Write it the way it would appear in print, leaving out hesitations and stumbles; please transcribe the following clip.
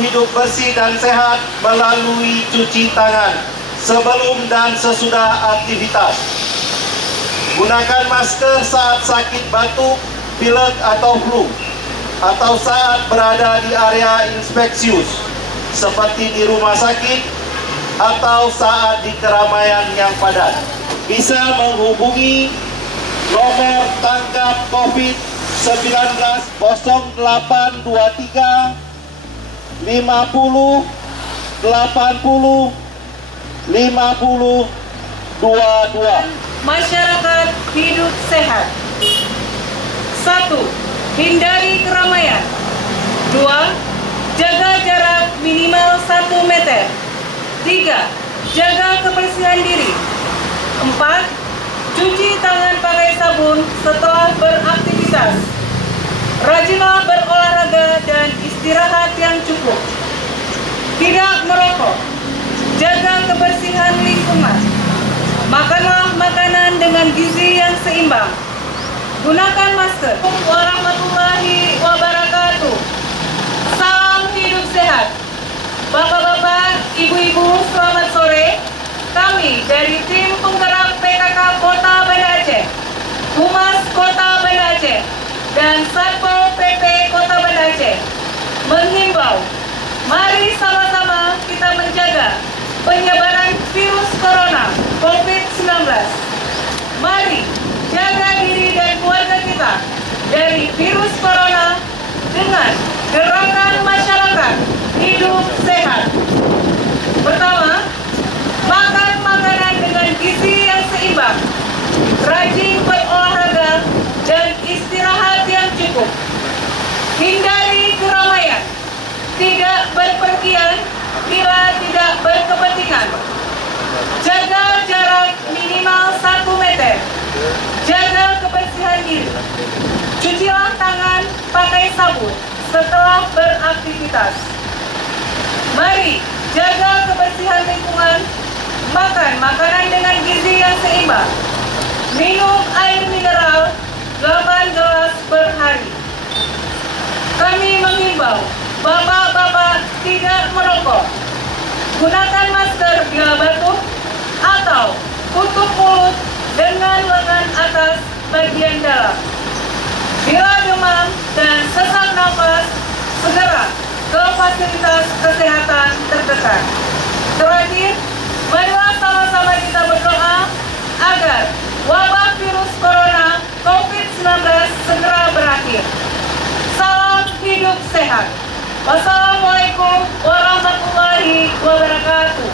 hidup bersih dan sehat melalui cuci tangan sebelum dan sesudah aktivitas. Gunakan masker saat sakit batuk, pilek atau flu, atau saat berada di area infeksius, seperti di rumah sakit atau saat di keramaian yang padat. Bisa menghubungi nomor tanggap COVID-19 0823 50 80 50 22. Masyarakat hidup sehat. 1. Hindari keramaian. 2. Jaga jarak minimal 1 meter. 3. Jaga kebersihan diri. 4. Cuci tangan pakai sabun setelah beraktivitas. Rajinlah berolahraga dan istirahat yang cukup. Tidak merokok. Jaga kebersihan lingkungan. Makanlah makanan dengan gizi yang seimbang. Gunakan masker. Warahmatullahi wabarakatuh. Salam hidup sehat. Bapak-bapak, ibu-ibu, selamat sore. Kami dari tim penggerak PKK Kota Banda Aceh, Humas Kota Banda Aceh, dan Satpol PP Kota Banda Aceh menghimbau, mari sama-sama kita menjaga penyebaran virus corona COVID-19. Mari jaga diri dan keluarga kita dari virus corona dengan gerakan masyarakat hidup sehat. Pertama, makan makanan dengan gizi yang seimbang, rajin berolahraga, dan istirahat yang cukup. Hindari keramaian, tidak berpergian bila tidak berkepentingan. Jaga jarak minimal 1 meter. Jaga kebersihan diri. Cucilah tangan pakai sabun setelah beraktivitas. Mari jaga kebersihan lingkungan. Makan makanan dengan gizi yang seimbang. Minum air mineral 8 gelas per hari. Kami mengimbau bapak-bapak tidak merokok. Gunakan masker bila batuk atau tutup mulut dengan lengan atas bagian dalam. Bila demam dan sesak nafas, segera ke fasilitas kesehatan terdekat. Terakhir, marilah sama-sama kita berdoa agar wabah virus corona COVID-19 segera berakhir. Salam hidup sehat. Wassalamualaikum warahmatullahi wabarakatuh.